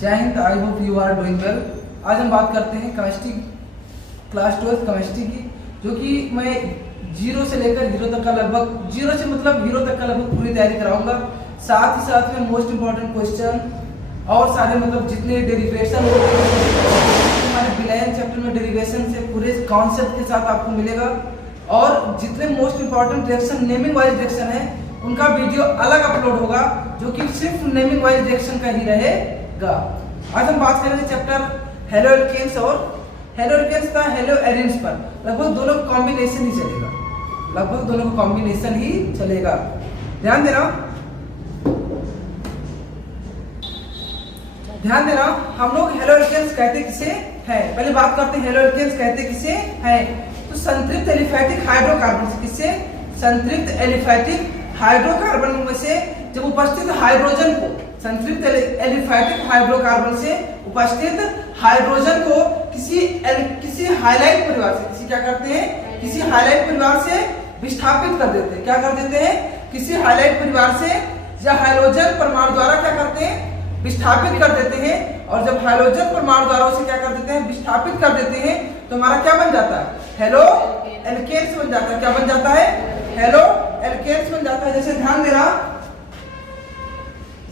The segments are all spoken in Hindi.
जय हिंद। I hope you are doing well. आज हम बात करते हैं केमिस्ट्री क्लास 12 केमिस्ट्री की, जो कि मैं जीरो से लेकर हीरो तक का लगभग हीरो तक का लगभग पूरी तैयारी कराऊंगा। साथ ही साथ में मोस्ट इम्पॉर्टेंट क्वेश्चन और सारे जितने डेरिवेशन होते हैं हमारे बिलायन चैप्टर में डेरिवेशन से पूरे कॉन्सेप्ट के साथ आपको मिलेगा। और जितने most important direction naming wise direction है उनका वीडियो अलग अपलोड होगा, जो कि सिर्फ नेमिंग वाइज डायरेक्शन का ही रहेगा। आज हम बात करेंगे चैप्टर हेलो एल्केन्स और हेलो एल्केन्स का हेलो एरिन्स पर। लगभग दोनों कॉम्बिनेशन ही चलेगा, ध्यान देना। हम लोग हेलो एल्केन्स कहते किसे हैं, पहले बात करते हैं हेलो एल्केन्स कहते किसे हैं। तो संतृप्त एलिफैटिक हाइड्रोकार्बन से, किससे? संतृप्त एलिफैटिक हाइड्रोकार्बन में से जब उपस्थित हाइड्रोजन को, संतृप्त एलिफैटिक हाइड्रोकार्बन से उपस्थित हाइड्रोजन को किसी हाइलाइट परिवार से किसी हाइलाइट परिवार से विस्थापित कर देते हैं। क्या कर देते हैं? किसी हाइलाइट परिवार से या हाइड्रोजन परमाणु द्वारा क्या करते हैं? विस्थापित कर देते हैं। और जब हाइड्रोजन परमाणु द्वारा उसे क्या कर देते हैं? विस्थापित कर देते हैं, तो हमारा क्या बन जाता है? हेलो एल्केन्स बन जाता है। क्या बन जाता है? हेलो एल्केन्स बन जाता है। जैसे ध्यान देना,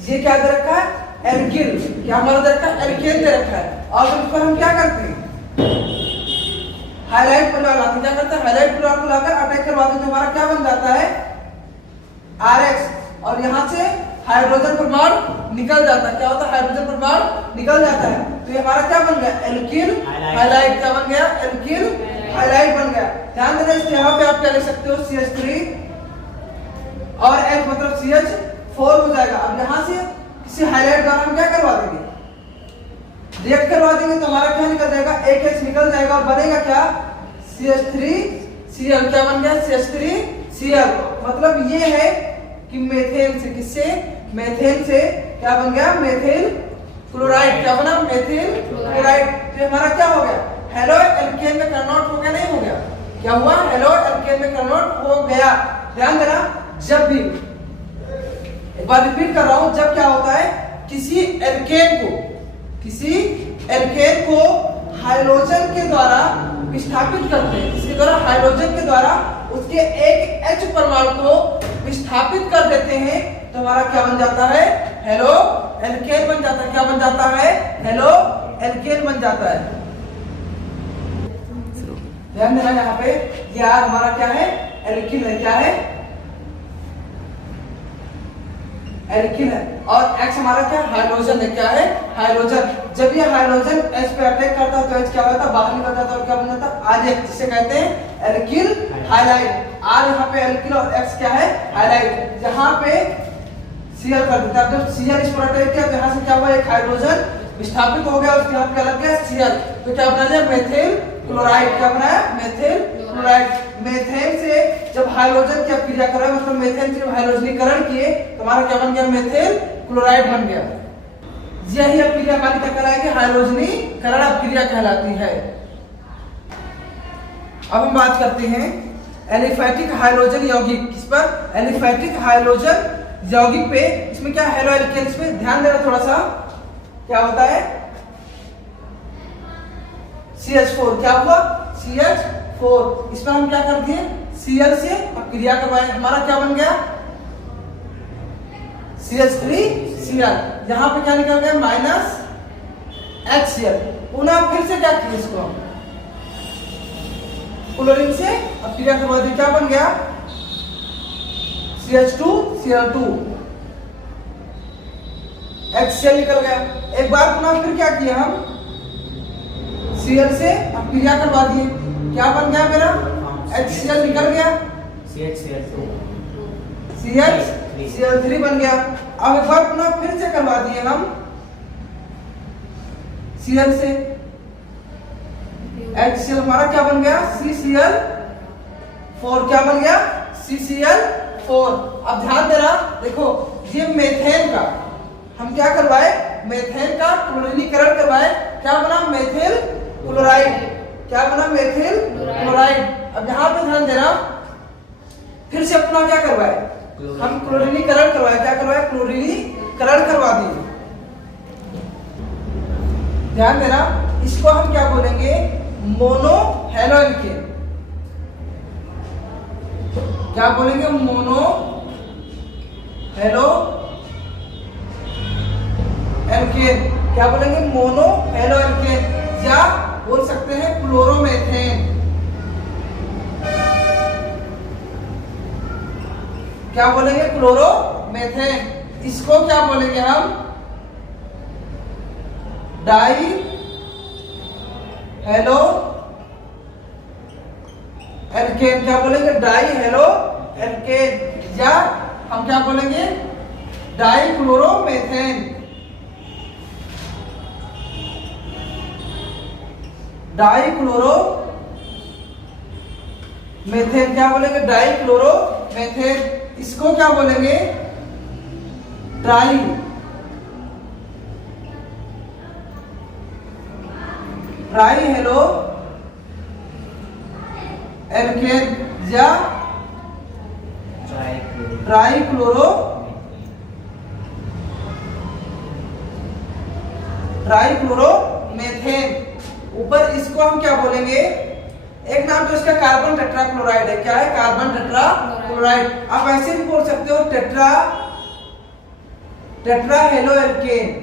ये क्या दे रखा है? एल्किल। क्या हमारा दे रखा है? एल्केन दे रखा है। और उस पर हम क्या करते हैं? हाइलाइट परिवार लाते हैं। क्या करते हैं? हाइलाइट परिवार को लाकर अटैक करवाते हैं, तो हमारा क्या बन जाता है? RX। और यहाँ से हाइड्रोजन परमाणु निकल जाता है। क्या होता है? हाइड्रोजन परमाणु निकल जाता है। तो ये हमारा क्या बन गया? Alkyl highlight. क्या बन गया? एल्किल हाइलाइट बन गया। ध्यान देना, इसके यहाँ पे आप क्या लिख सकते हो? CH3 और H मतलब CH4 हो जाएगा। अब यहाँ से किसी हाइलाइट द्वारा हम क्या करवा देंगे? रिएक्ट करवा देंगे, तो हमारा क्या निकल जाएगा? एक H निकल जाएगा और बनेगा क्या? CH3Cl। क्या बन गया? CH3Cl। मतलब ये है कि मेथेन से, किससे? मेथेन से क्या बन गया? Methyl chloride. क्या बना? Methyl chloride. तो हमारा क्या हो गया? हेलो एल्केन में कन्वर्ट हो गया, नहीं हो गया? क्या हुआ? हेलो एल्केन में कन्वर्ट हो गया। ध्यान देना, जब भी, एक बार रिपीट कर रहा हूं, जब क्या होता है? किसी एल्केन को हाइड्रोजन के द्वारा विस्थापित करते हैं, इसके द्वारा हाइड्रोजन के द्वारा उसके एक H परमाणु को विस्थापित कर देते हैं, तो हमारा क्या बन जाता है? हेलो एल्केन बन जाता है। क्या बन जाता है? हेलो एल्केन बन जाता है। ध्यान देना, यहाँ पे यार हमारा क्या है? एल्किन है। क्या है? एल्किन है। और X हमारा क्या? हाइड्रोजन है। क्या है? हाइड्रोजन। जब ये हाइड्रोजन H पे अटैक करता है तो H क्या होता है? बाहर निकल जाता है और क्या बन जाता है? RH, जिसे कहते हैं एल्किल हाइलाइट। R यहाँ पे एल्किल और X क्या है? हाइलाइट। यहाँ पे Cl कर देता है। जब Cl इस पर अटैक किया तो यहाँ से क्या हुआ? एक हाइड्रोजन विस्थापित हो गया, उसके बाद क्या लग गया? Cl। तो क्या बना जाए? Methyl chloride. क्या बनाया? Methyl chloride. मेथेन से जब हाइड्रोजन की क्रिया कर रहा है, मतलब मेथेन से हाइड्रोजनीकरण किए, तो हमारा क्या बन गया? मेथिल क्लोराइड बन गया। यही अपक्रिया हमारी क्या कहलाएगी? हाइड्रोजनीकरण अपक्रिया कहलाती है। अब हम बात करते हैं एलिफैटिक हाइड्रोजन यौगिक। किस पर? एलिफैटिक हाइड्रोजन यौगिक पे। इसमें क्या? हेलो एल्केन्स में ध्यान देना थोड़ा सा। क्या होता है? CH4। क्या हुआ? CH4। इस पर हम क्या कर दिए? Cl से क्रिया करवाए, हमारा क्या बन गया? CH3Cl। यहाँ पे क्या निकल गया? Minus HCl। पुनः फिर से क्या किया? इसको हम क्लोरीन से क्रिया करवा दी। क्या बन गया? CH2Cl2। HCl निकल गया। एक बार पुनः फिर क्या किया? हम Cl से क्रिया करवा दिए। क्या बन गया मेरा? HCl निकल गया, CH3 बन गया। अब एक बार पुनः फिर से करवा दिए हम Cl से HCl, हमारा क्या बन गया? CCl4। क्या बन गया? CCl4। अब ध्यान देना, देखो ये मेथेन का हम क्या करवाए? मेथेन का क्लोरीनीकरण करवाए। क्या बना? Methyl chloride. क्या बना? Methyl chloride. अब यहाँ पे ध्यान देना, फिर से अपना क्या करवाए? हम क्लोरीनीकरण करवाए। क्या करवाए? क्लोरीनीकरण करवा दिए। ध्यान देना, इसको हम क्या बोलेंगे, मोनो हेलो एल्केन। क्या बोलेंगे, मोनो हेलो एल्केन। क्या बोलेंगे, मोनो हेलो एल्केन, या बोल सकते हैं क्लोरोमेथेन। क्या बोलेंगे, क्लोरोमेथेन। इसको क्या बोलेंगे हम, डाई हेलो एल्केन। क्या बोलेंगे, डाई हेलो एल्केन, या हम क्या बोलेंगे, डाई क्लोरोमेथेन। Die chloromethane. क्या बोलेंगे, डाई क्लोरोमेथेन। इसको क्या बोलेंगे, ट्राई हेलो एल्केन, या ट्राई क्लोरोमेथेन। ऊपर इसको हम क्या बोलेंगे, एक नाम तो इसका कार्बन टेट्राक्लोराइड है। क्या है, कार्बन टेट्राक्लोराइड। आप ऐसे भी बोल सकते हो tetra halo alkane.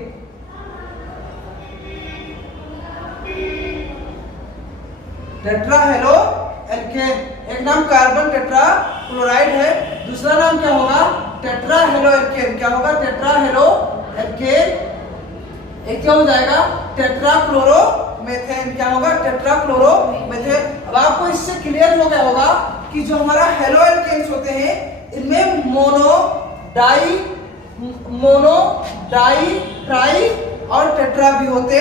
Tetra halo alkane, एक नाम कार्बन टेट्राक्लोराइड है, दूसरा नाम क्या होगा, टेट्रा हेलो एल्केन। क्या होगा, टेट्रा हेलो एल्केन। एक क्या हो जाएगा, टेट्राक्लोरोमेथेन। क्या होगा, टेट्राक्लोरोमेथेन। अब आपको इससे क्लियर हो गया होगा कि जो हमारा हेलो एल्केन्स होते हैं इनमें मोनो, डाई, ट्राई और टेट्रा भी होते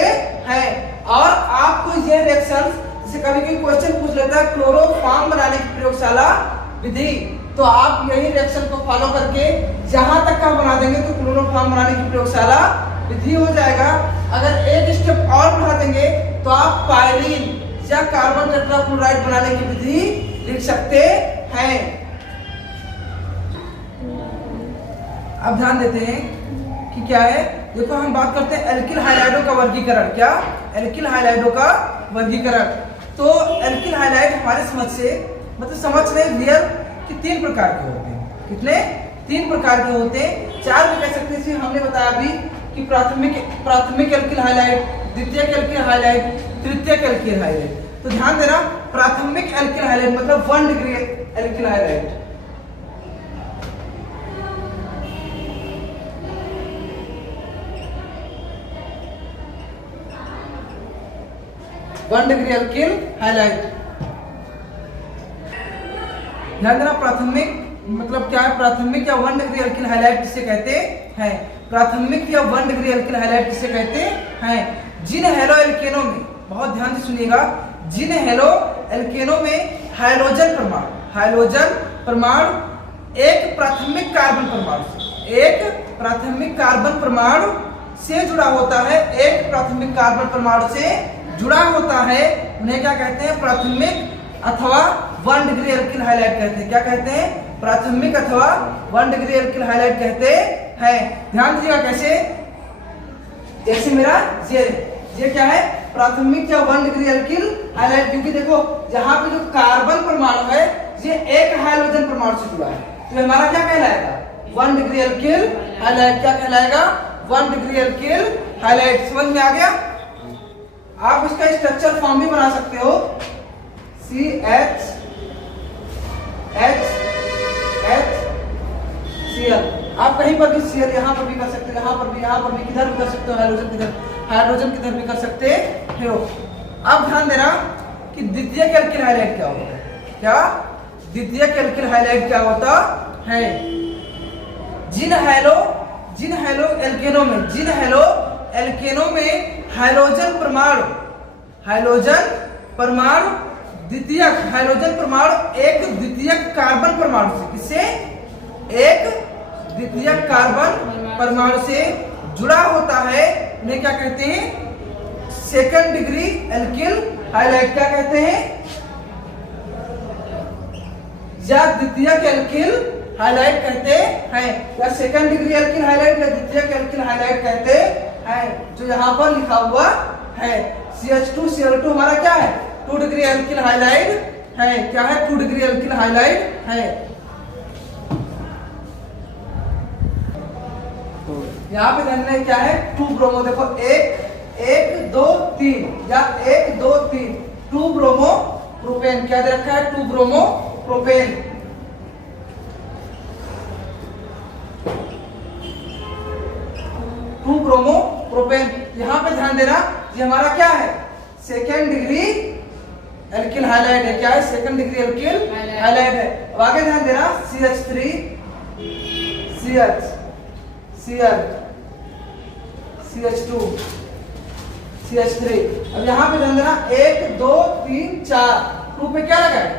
हैं। और आपको ये रिएक्शंस, जैसे कभी कोई क्वेश्चन पूछ लेता है क्लोरोफॉर्म बनाने की प्रयोगशाला विधि, तो आप यही रिएक्शन को फॉलो करके जहां तक का बना देंगे तो क्लोरोफॉर्म बनाने की प्रयोगशाला विधि हो जाएगा। अगर एक स्टेप और बढ़ा देंगे तो आप पायरीन या कार्बन टेट्राक्लोराइड बनाने की विधि लिख सकते हैं। अब ध्यान देते हैं कि क्या है, देखो हम बात करते हैं एल्किल हाइलाइडों का वर्गीकरण। क्या, एल्किल हाइलाइडों का वर्गीकरण। तो एल्किल हाइलाइड हमारे समझ से, मतलब समझ में रियल कि 3 प्रकार के होते हैं। कितने, 3 प्रकार के होते हैं, 4 भी कह सकते हैं। हमने बताया अभी कि प्राथमिक एल्किल हाइलाइड, द्वितीयक एल्किल हाइलाइड, तृतीयक एल्किल हाइलाइड। तो ध्यान देना, प्राथमिक एल्किल हाइलाइड मतलब 1 degree alkyl halide. 1 degree alkyl halide. ध्यान देना, प्राथमिक मतलब क्या है, प्राथमिक या 1 डिग्री एल्किल हाइलाइड किसे कहते हैं, प्राथमिक या 1 डिग्री एल्किल हाइलाइड किसे कहते हैं। जिन हेलो एल्केनों में, बहुत ध्यान से सुनिएगा, जिन हेलो एल्केनों में हाइड्रोजन परमाणु एक प्राथमिक कार्बन परमाणु से जुड़ा होता है, एक प्राथमिक कार्बन परमाणु से जुड़ा होता है, उन्हें क्या कहते हैं, प्राथमिक अथवा 1 डिग्री एल्किल हाइलाइड कहते हैं। क्या कहते हैं, प्राथमिक अथवा 1 डिग्री एल्किल हाइलाइड कहते हैं। ध्यान दीजिएगा कैसे, जैसे मेरा ये क्या है, प्राथमिक या 1 डिग्री एल्किल हाइलाइड, क्योंकि देखो यहाँ पे जो कार्बन परमाणु है ये एक हाइड्रोजन परमाणु से जुड़ा है, तो हमारा क्या कहलाएगा, 1 डिग्री एल्किल हाइलाइड। क्या कहलाएगा, 1 डिग्री एल्किल हाइलाइड। समझ में आ गया। आप इसका स्ट्रक्चर फॉर्म भी बना सकते हो, CHHCl। आप कहीं पर भी Cl यहाँ पर भी कर सकते हो, यहाँ पर भी किधर भी कर सकते हो, हाइड्रोजन किधर भी कर सकते हो। अब ध्यान देना कि द्वितीयक एल्किल हाइलाइड क्या होता है। क्या, द्वितीयक एल्किल हाइलाइड क्या होता है, जिन हेलो एल्केनों में हाइड्रोजन परमाणु द्वितीयक हाइड्रोजन परमाणु एक द्वितीयक कार्बन परमाणु से, किससे, एक द्वितीयक कार्बन परमाणु से जुड़ा होता है, उन्हें क्या कहते हैं, 2nd डिग्री एल्किल हाइलाइड। क्या कहते हैं, या द्वितीयक एल्किल हाइलाइड कहते हैं, या 2nd डिग्री एल्किल हाइलाइड या द्वितीयक एल्किल हाइलाइड कहते हैं, जो यहाँ पर लिखा हुआ है। CH2Cl2 हमारा क्या है? 2 डिग्री एल्किल हाइलाइड है। क्या है? 2 डिग्री एल्किल हाइलाइड है। यहाँ पे ध्यान देना क्या है? 2 ब्रोमो। देखो 1 2 3 या 1 2 3 2 ब्रोमो प्रोपेन। क्या दे रखा है? 2 ब्रोमो प्रोपेन। 2 bromo propane. यहाँ पे ध्यान देना ये हमारा क्या है? सेकेंड डिग्री एल्किल हाइलाइड है। क्या है? सेकेंड डिग्री एल्किल हाइलाइड है। अब आगे ध्यान देना CH3 CH Cl CH2 CH3। अब यहाँ पे ध्यान देना 1 2 3 4 2 पे क्या लगा है?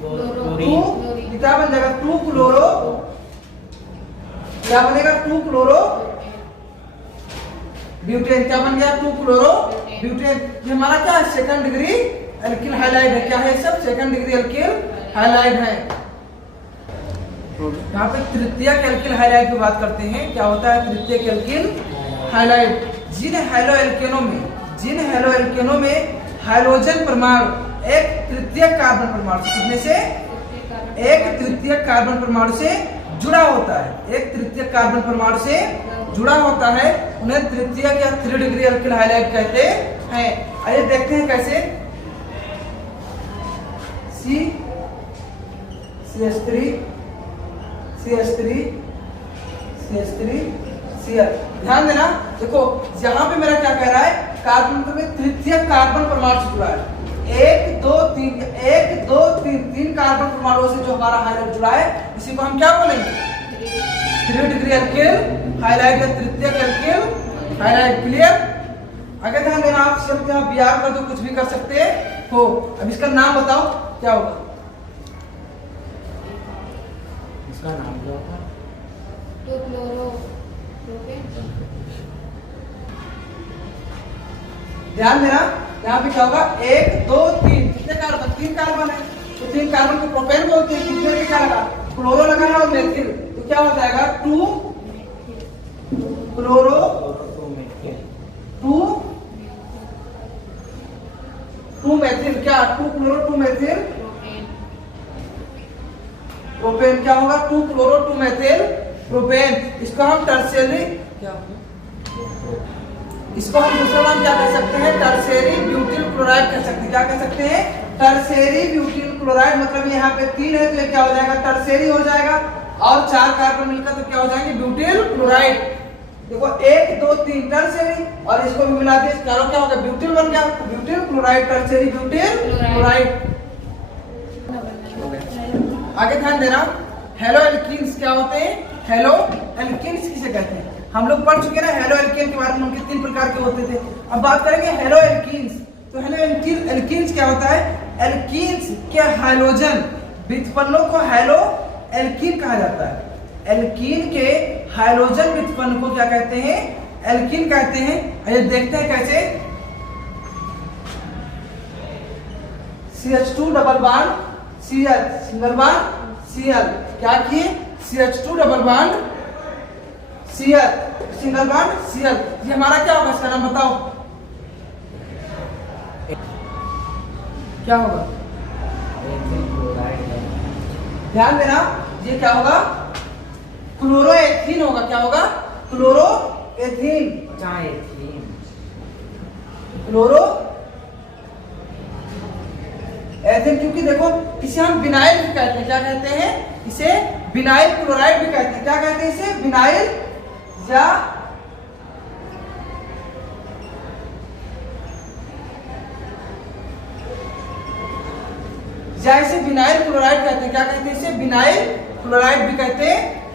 2 क्या बन जाएगा? 2 क्लोरो। क्या बनेगा? 2 क्लोरो ब्यूटेन। क्या बन गया? 2 क्लोरो ब्यूटेन। ये हमारा क्या है? सेकंड डिग्री एल्किल हाइलाइड है। क्या है? सब सेकंड डिग्री एल्किल हाइलाइड है। यहाँ पे तृतीयक एल्किल हाइलाइड की बात करते हैं। क्या होता है तृतीयक एल्किल हाइलाइड? जिन हैलो एल्केनों में हाइड्रोजन परमाणु एक तृतीयक कार्बन परमाणु से कितने से? एक तृतीयक कार्बन परमाणु से जुड़ा होता है। एक तृतीयक कार्बन परमाणु से जुड़ा होता है, उन्हें तृतीयक या 3 डिग्री एल्किल हाइलाइड कहते हैं। आइए देखते हैं कैसे। CH3 Cl। ध्यान देना, देखो यहाँ पे मेरा क्या कह रहा है? कार्बन में तृतीयक कार्बन परमाणु से जुड़ा है। 1 2 3 3 कार्बन परमाणुओं से जो हमारा हाइलाइड जुड़ा है, इसी को हम क्या बोलेंगे? 3 डिग्री एल्किल हाइलाइड या तृतीयक एल्किल हाइलाइड। क्लियर? आगे ध्यान देना, आप सिर्फ यहाँ Br कर दो, कुछ भी कर सकते हो। अब इसका नाम बताओ क्या होगा? इसका नाम क्या होता है? ध्यान देना, यहाँ पे क्या होगा? 1 2 3 कितने कार्बन? 3 कार्बन है, तो 3 कार्बन को प्रोपेन बोलते हैं। कितने में क्या लगा? क्लोरो लगा है और मेथिल, तो क्या हो जाएगा? 2 क्लोरो 2 मेथिल। क्या? 2 क्लोरो 2 मेथिल प्रोपेन। क्या होगा? 2 क्लोरो 2 मेथिल प्रोपेन। इसको हम टर्शियरी, क्या इसको हम दूसरा नाम क्या कह सकते हैं? टर्शियरी ब्यूटिल क्लोराइड कह सकते हैं। क्या कह सकते हैं? Tertiary butyl chloride. मतलब यहाँ पे 3 है तो ये क्या हो जाएगा? टर्शियरी हो जाएगा। और 4 कार्बन मिलकर तो क्या हो जाएंगे? Butyl chloride. देखो 1 2 3 टर्शियरी और इसको भी मिला दिया, चारों क्या हो गया? ब्यूटिल बन गया। Butyl chloride, tertiary butyl chloride. आगे ध्यान देना, हेलो एल्कीन्स क्या होते हैं? हेलो एल्कीन्स किसे कहते हैं? हम लोग पढ़ चुके ना हेलो एल्केन के बारे में, उनके 3 प्रकार के होते थे। अब बात करेंगे हेलो एल्कीन्स। तो हेलो एल्कीन्स क्या होता है? एल्कीन्स के हाइड्रोजन व्युत्पन्नों को हेलो एल्कीन कहा जाता है। एल्कीन के हाइड्रोजन व्युत्पन्न को क्या कहते हैं? एल्कीन कहते हैं। आइए देखते हैं कैसे। CH2 double bond Cl, single bond Cl। क्या किए? CH2 double bond Cl, single bond Cl। ये हमारा क्या होगा? इसका नाम बताओ क्या होगा? ध्यान देना, ये क्या होगा? क्लोरोएथीन होगा। क्या होगा? क्लोरोएथीन। क्लोरो एथेन, क्योंकि देखो इसे हम विनाइल भी कहते हैं। क्या कहते हैं? इसे विनाइल क्लोराइड भी कहते हैं। क्या कहते हैं इसे? विनाइल या इसे विनाइल क्लोराइड कहते हैं। क्या कहते हैं इसे? विनाइल क्लोराइड भी कहते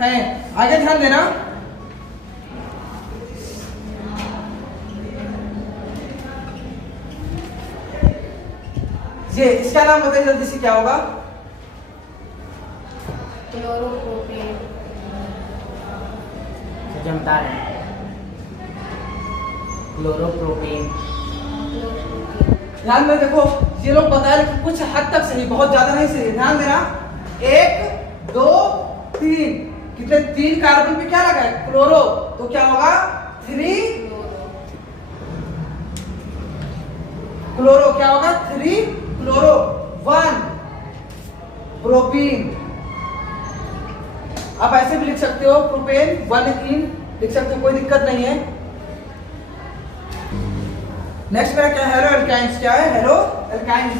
हैं। आगे ध्यान देना, ये इसका नाम बताइए जल्दी से, क्या होगा? क्लोरोप्रोपेन। जमता है क्लोरोप्रोपेन। ध्यान में देखो, ये लोग बताए लेकिन कुछ हद तक सही, बहुत ज्यादा नहीं सही। ध्यान देना, 1 2 3 कितने? 3 कार्बन पे क्या लगा है? क्लोरो, तो क्या होगा? 3 क्लोरो क्या होगा 3 क्लोरो 1 प्रोपीन। आप ऐसे भी लिख सकते हो प्रोपेन 1 इन लिख सकते हो, कोई दिक्कत नहीं है। नेक्स्ट मेरा क्या है हेलो एल्काइंस। क्या है हेलो एल्काइंस?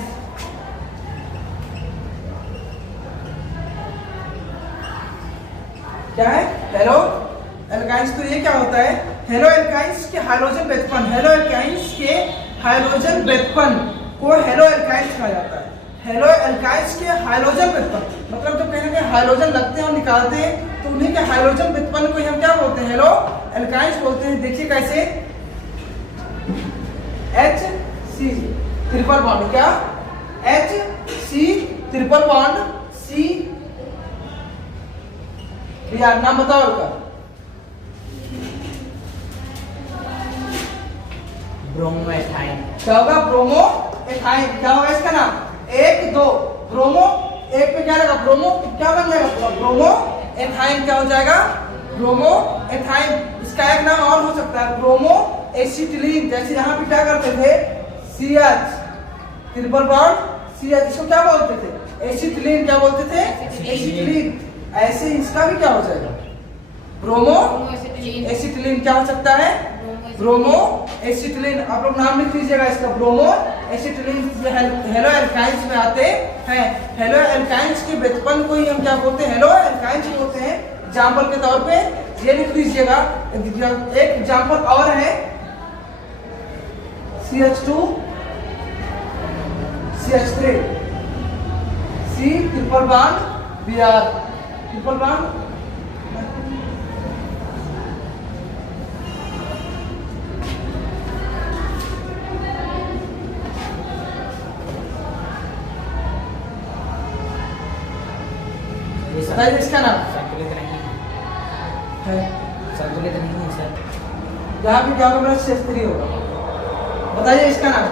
क्या है हेलो एल्काइंस? तो ये क्या होता है हेलो एल्काइंस के हाइड्रोजन व्युत्पन्न, हेलो एल्काइंस के हाइड्रोजन व्युत्पन्न को हेलो एल्काइंस कहा जाता है। हेलो एल्काइंस के हाइड्रोजन व्युत्पन्न मतलब जब कहीं ना कहीं हाइड्रोजन लगते हैं और निकालते हैं तो उन्हीं के हाइड्रोजन व्युत्पन्न को हम क्या बोलते हैं हेलो एल्काइंस बोलते हैं। देखिए कैसे HC ट्रिपल बॉन्ड, क्या HC ट्रिपल बॉन्ड C यार नाम बताओ उसका। Bromo ethyne. क्या होगा ब्रोमो एथाइन। क्या होगा इसका नाम 1 2 ब्रोमो, एक पे क्या लगा ब्रोमो, क्या बन जाएगा ब्रोमो एथाइन। क्या हो जाएगा ब्रोमो एथाइन। इसका एक नाम और हो सकता है ब्रोमो एसिटिलीन। जैसे यहाँ पे क्या करते थे CH ट्रिपल बॉन्ड CH, इसको क्या बोलते थे एसिटिलीन। क्या बोलते थे एसिटिलीन। ऐसे इसका भी क्या हो जाएगा ब्रोमो एसिटिलीन। क्या हो सकता है ब्रोमो एसिटिलीन। आप लोग नाम लिख लीजिएगा इसका ब्रोमो एसिटिलीन। हेलो एल्काइंस में आते हैं। हेलो एल्काइंस के व्युत्पन्न को ही हम क्या बोलते हैं हेलो एल्काइंस बोलते हैं। एग्जाम्पल के तौर पे ये लिख लीजिएगा। एक एग्जाम्पल और है CH2 CH3 C triple bond Br triple bond. बताइए इसका नाम। संतुलित नहीं है, संतुलित नहीं है सर। यहाँ पे क्या होगा CH3 होगा। बताइए इसका नाम।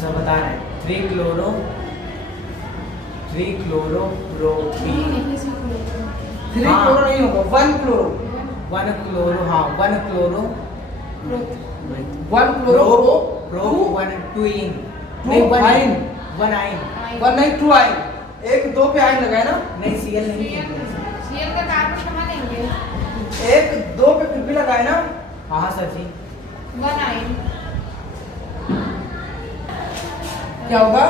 सर बता रहे हैं 3 क्लोरो प्रोपीन। 3 क्लोरो नहीं होगा 1 क्लोरो। 1 क्लोरो, हाँ 1 क्लोरो 1 क्लोरो प्रो 1 2 इन नहीं 1 आइन 1 आइन 1 नहीं 2 आइन। 1 2 पे आइन लगाए ना, नहीं Cl नहीं है। सीएल का कार्बन कहाँ देंगे 1 2 पे फिर भी लगाए ना। हाँ सर जी। 1 आइन। क्या होगा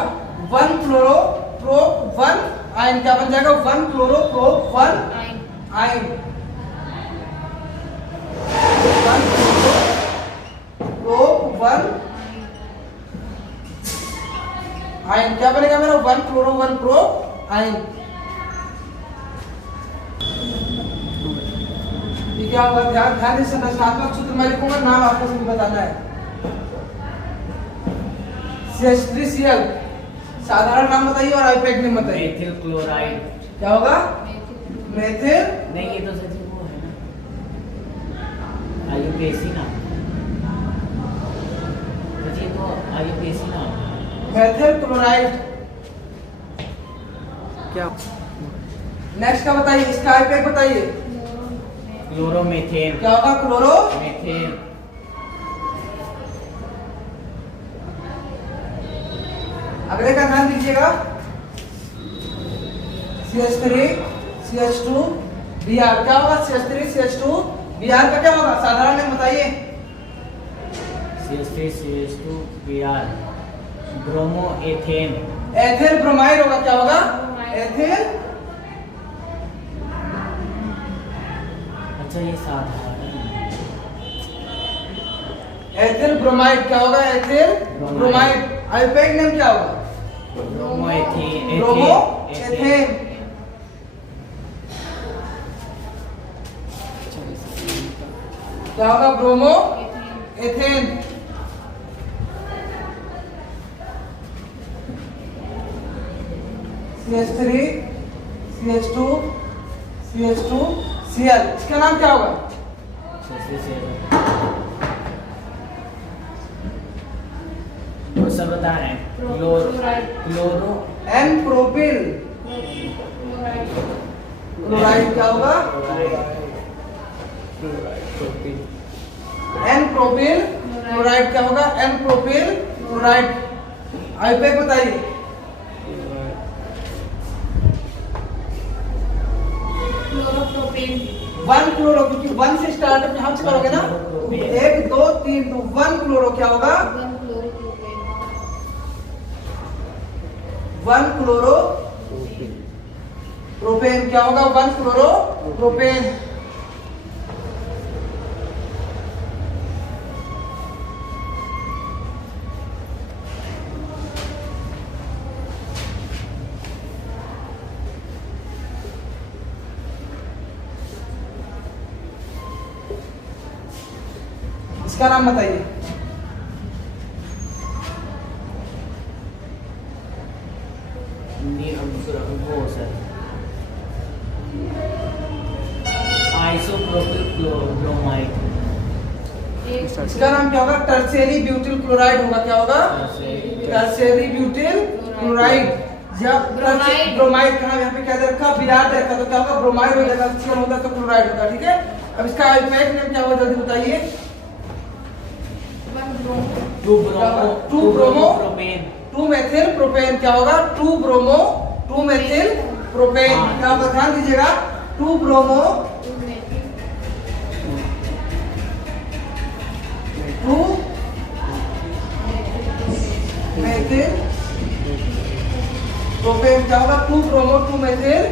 1 क्लोरो प्रोप 1 आइन। क्या बन जाएगा 1 क्लोरो प्रोप 1 आइन। आइन। 1 प्रोप 1 आइन। क्या बनेगा मेरा 1 क्लोरो 1 प्रोप आइन। ये क्या होगा ध्यान ध्यान से संरचनात्मक सूत्र मैं लिखूंगा, नाम आपको सभी बताना है। CH3Cl साधारण नाम बताइए और आईपैक नेम बताइए। Methyl chloride. क्या होगा मेथिल। नहीं ये तो सर जी वो है ना IUPAC ना सर जी, तो IUPAC ना मेथिल क्लोराइड। क्या नेक्स्ट का बताइए, इसका आईपैक बताइए। क्लोरोमेथेन। क्या होगा क्लोरो मेथेन। अगले का ध्यान दीजिएगा CH3 CH2 Br। क्या होगा CH3 CH2 Br का क्या होगा साधारण नाम बताइए। CH3 CH2 Br bromo ethane. Ethyl bromide होगा। क्या होगा एथिल। अच्छा ये साधारण एथिल ब्रोमाइड। क्या होगा एथिल ब्रोमाइड। आईपैक नेम क्या होगा ब्रोमो एथेन। Bromo ethane. क्या होगा bromo ethane. CH3 CH2 CH2 Cl। इसका नाम क्या होगा वो सब बता रहे हैं क्लोरो N प्रोपिल क्लोराइड। क्या होगा chloride. Propyl N propyl chloride क्या होगा? N propyl chloride. आयुर्वेद बताइए। क्लोरोप्रोपेन। वन क्लोरो, क्योंकि वन से स्टार्ट यहां से करोगे ना, 1 2 3 तो 1 क्लोरो क्या होगा? 1 क्लोरोप्रोपेन। 1 क्लोरो प्रोपेन क्या होगा? 1 क्लोरो प्रोपेन। इसका नाम बताइए। वो सर आइसोप्रोपिल ब्रोमाइड। इसका नाम क्या होगा? टर्शियरी ब्यूटिल क्लोराइड होगा। क्या होगा? Tertiary butyl chloride. जब ब्रोमाइड। ब्रोमाइड का नाम यहाँ पे क्या दे रखा? बियार दे रखा, तो क्या होगा? ब्रोमाइड हो जाएगा। सीएल होगा तो क्लोराइड होगा। ठीक है, अब इसका अल्फाबेट नेम क्या होगा? जल्दी बताइए। 1 bromo. 2 bromo propane. 2 methyl propane क्या होगा? 2 ब्रोमो 2 मेथिल प्रोपेन। हाँ। क्या होगा? ध्यान दीजिएगा। 2 ब्रोमो 2 मेथिल। 2 मेथिल प्रोपेन क्या होगा? 2 ब्रोमो 2 मेथिल